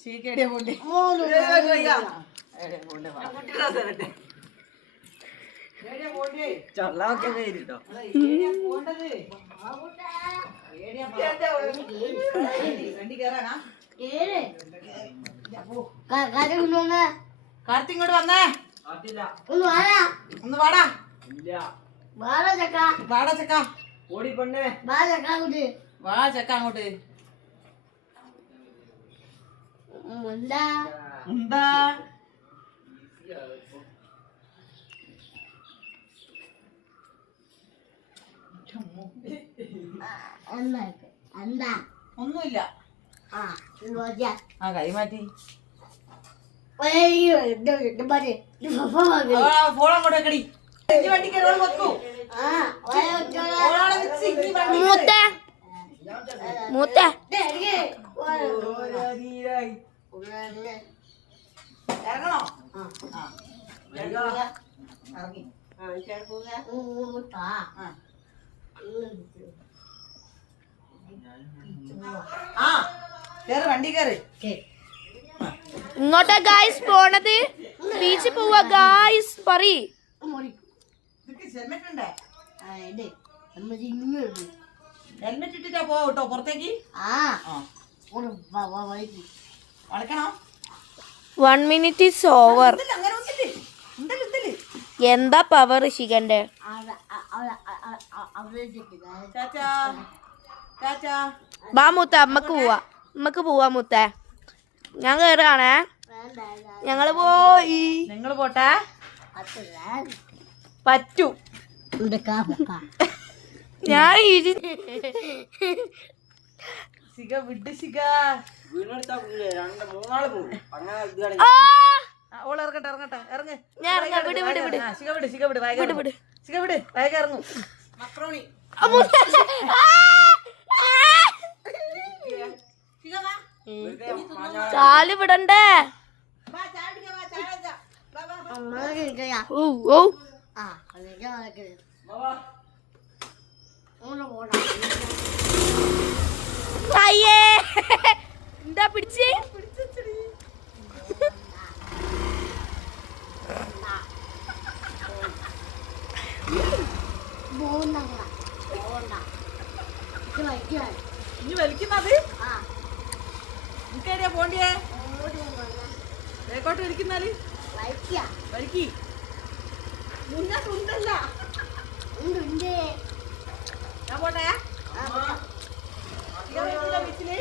ശീക്കേടിയ പോണ്ടി ചള്ളൊക്കെ നേരിട്ടോ വണ്ടി കേറാനാ കാർത്തി ഇങ്ങോട്ട് വന്നേ ഒന്ന് വാടാ വാടാ ചക്ക ഓടി പെണ്ണേ വാ ചക്ക അങ്ങോട്ട് എന്താ ഒന്നുമില്ല ആ കൈ മാറ്റി ഫോൺ അങ്ങോട്ട് വെക്കടി വണ്ടിക്ക് വെക്കൂ ഇറങ്ങണോ ഇറങ്ങി ആ കേറ് വണ്ടി കേറ് ഇങ്ങോട്ടാ ഗായ്സ് പോണത് ബീച്ചിൽ പോവാ ഗായ്സ് പറയ് ഹെൽമെറ്റ് ഇട്ടിട്ടാ പോവാ കേട്ടോ പുറത്തേക്ക് വളക്കണോ 1 minute is over. എന്താ പവർ ശിഖന്റെ ബാ മുത്ത അമ്മക്ക് പോവാ മുത്ത ഞാൻ കേറാണേ ഞങ്ങള് പോയി നിങ്ങൾ പോട്ടെ പറ്റൂ ഞാൻ ശിഖ വിട്ട് ശിഖ ഓള് ഇറങ്ങട്ടെ ഇറങ്ങട്ടെ ഇറങ്ങ് ശിഖ വിട് വേഗം ഇറങ്ങും മക്രോണി ചാല് വിടണ്ടേ അയ്യേ എന്താ പിടിച്ചേ ഇനി വലിക്കുന്നത് എനിക്കറിയാ പോണ്ടിയേ വേക്കോട്ട് വലിക്കുന്നാല് വലിക്കി മുന്നോട്ടുണ്ടല്ല ഞാൻ പോട്ടെ ബീച്ചില്